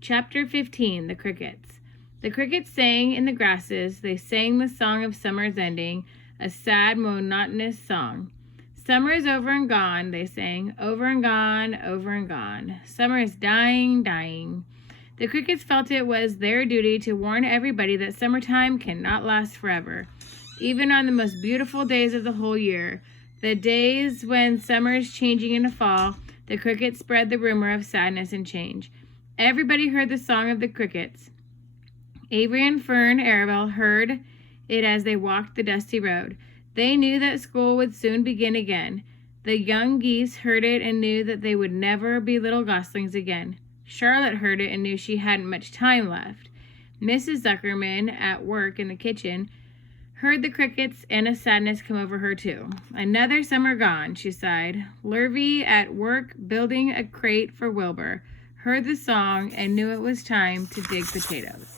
Chapter 15, The Crickets. The crickets sang in the grasses. They sang the song of summer's ending, a sad, monotonous song. Summer is over and gone, they sang. Over and gone, over and gone. Summer is dying, dying. The crickets felt it was their duty to warn everybody that summertime cannot last forever. Even on the most beautiful days of the whole year, the days when summer is changing into fall, the crickets spread the rumor of sadness and change. Everybody heard the song of the crickets. Avery and Fern Arabelle heard it as they walked the dusty road. They knew that school would soon begin again. The young geese heard it and knew that they would never be little goslings again. Charlotte heard it and knew she hadn't much time left. Mrs. Zuckerman, at work in the kitchen, heard the crickets and a sadness come over her too. Another summer gone, she sighed. Lurvy, at work building a crate for Wilbur, heard the song and knew it was time to dig potatoes.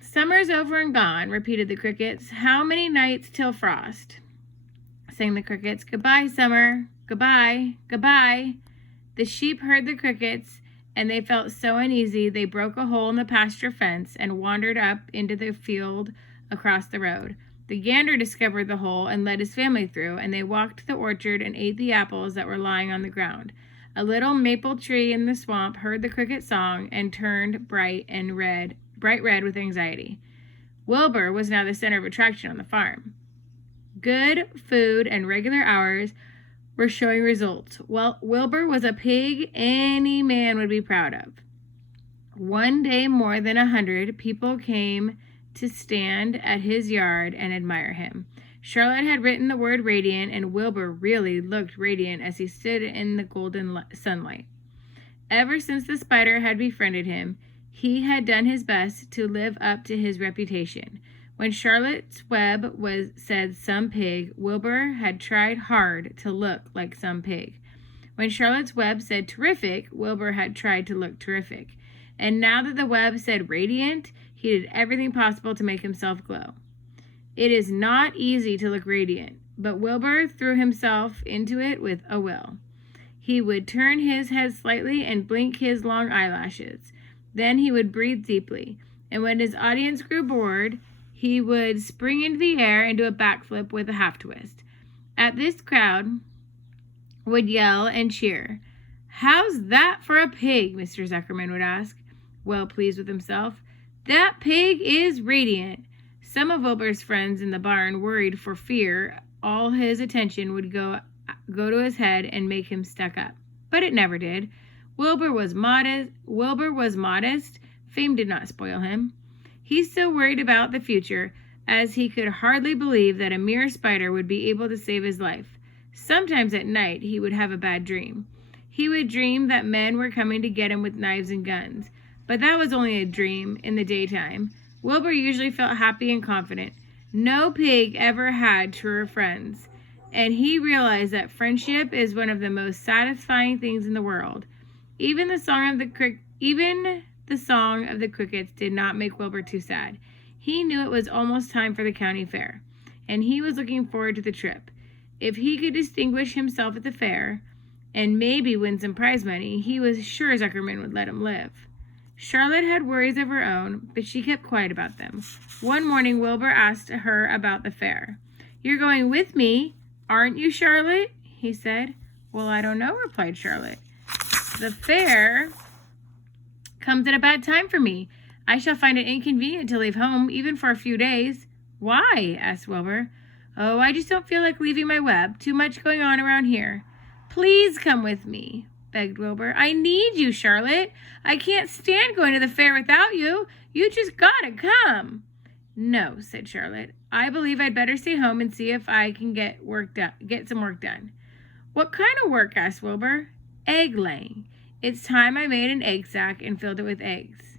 Summer's over and gone, repeated the crickets. How many nights till frost? Sang the crickets. Goodbye, summer. Goodbye. Goodbye. The sheep heard the crickets, and they felt so uneasy they broke a hole in the pasture fence and wandered up into the field across the road. The gander discovered the hole and led his family through, and they walked to the orchard and ate the apples that were lying on the ground. A little maple tree in the swamp heard the cricket song and turned bright red with anxiety. Wilbur was now the center of attraction on the farm. Good food and regular hours were showing results. Well, Wilbur was a pig any man would be proud of. One day more than 100 people came to stand at his yard and admire him. Charlotte had written the word radiant, and Wilbur really looked radiant as he stood in the golden sunlight. Ever since the spider had befriended him, he had done his best to live up to his reputation. When Charlotte's Web said some pig, Wilbur had tried hard to look like some pig. When Charlotte's Web said terrific, Wilbur had tried to look terrific. And now that the web said radiant, he did everything possible to make himself glow. It is not easy to look radiant, but Wilbur threw himself into it with a will. He would turn his head slightly and blink his long eyelashes. Then he would breathe deeply, and when his audience grew bored, he would spring into the air and do a backflip with a half twist. At this, crowd would yell and cheer. How's that for a pig? Mr. Zuckerman would ask, well pleased with himself. That pig is radiant. Some of Wilbur's friends in the barn worried for fear all his attention would go to his head and make him stuck up. But it never did. Wilbur was modest. Fame did not spoil him. He still worried about the future, as he could hardly believe that a mere spider would be able to save his life. Sometimes at night he would have a bad dream. He would dream that men were coming to get him with knives and guns. But that was only a dream in the daytime. Wilbur usually felt happy and confident. No pig ever had truer friends, and he realized that friendship is one of the most satisfying things in the world. Even the song of the crickets did not make Wilbur too sad. He knew it was almost time for the county fair, and he was looking forward to the trip. If he could distinguish himself at the fair, and maybe win some prize money, he was sure Zuckerman would let him live. Charlotte had worries of her own, but she kept quiet about them. One morning, Wilbur asked her about the fair. You're going with me, aren't you, Charlotte? He said. Well, I don't know, replied Charlotte. The fair comes at a bad time for me. I shall find it inconvenient to leave home, even for a few days. Why? Asked Wilbur. Oh, I just don't feel like leaving my web. Too much going on around here. Please come with me, begged Wilbur. I need you, Charlotte. I can't stand going to the fair without you. You just gotta come. No, said Charlotte. I believe I'd better stay home and see if I can get some work done. What kind of work? Asked Wilbur. Egg laying. It's time I made an egg sack and filled it with eggs.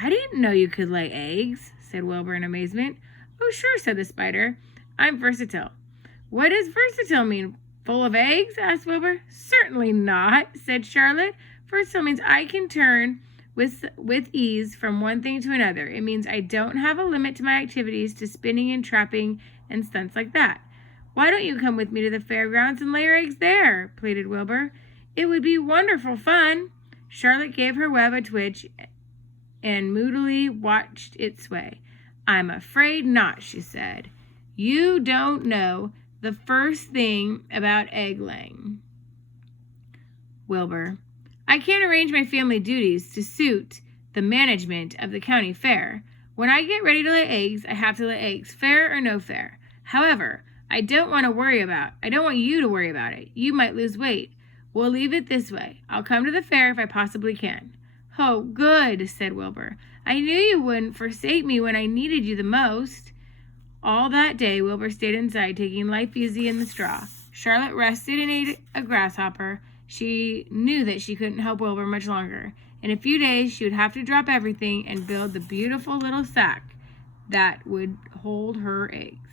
I didn't know you could lay eggs, said Wilbur in amazement. Oh, sure, said the spider. I'm versatile. What does versatile mean? Full of eggs? Asked Wilbur. Certainly not, said Charlotte. Versatile means I can turn with ease from one thing to another. It means I don't have a limit to my activities to spinning and trapping and stunts like that. Why don't you come with me to the fairgrounds and lay your eggs there? Pleaded Wilbur. It would be wonderful fun. Charlotte gave her web a twitch and moodily watched it sway. I'm afraid not, she said. You don't know the first thing about egg laying. Wilbur, I can't arrange my family duties to suit the management of the county fair. When I get ready to lay eggs, I have to lay eggs, fair or no fair. However, I don't want you to worry about it. You might lose weight. We'll leave it this way. I'll come to the fair if I possibly can. Oh, good, said Wilbur. I knew you wouldn't forsake me when I needed you the most. All that day, Wilbur stayed inside, taking life easy in the straw. Charlotte rested and ate a grasshopper. She knew that she couldn't help Wilbur much longer. In a few days, she would have to drop everything and build the beautiful little sack that would hold her eggs.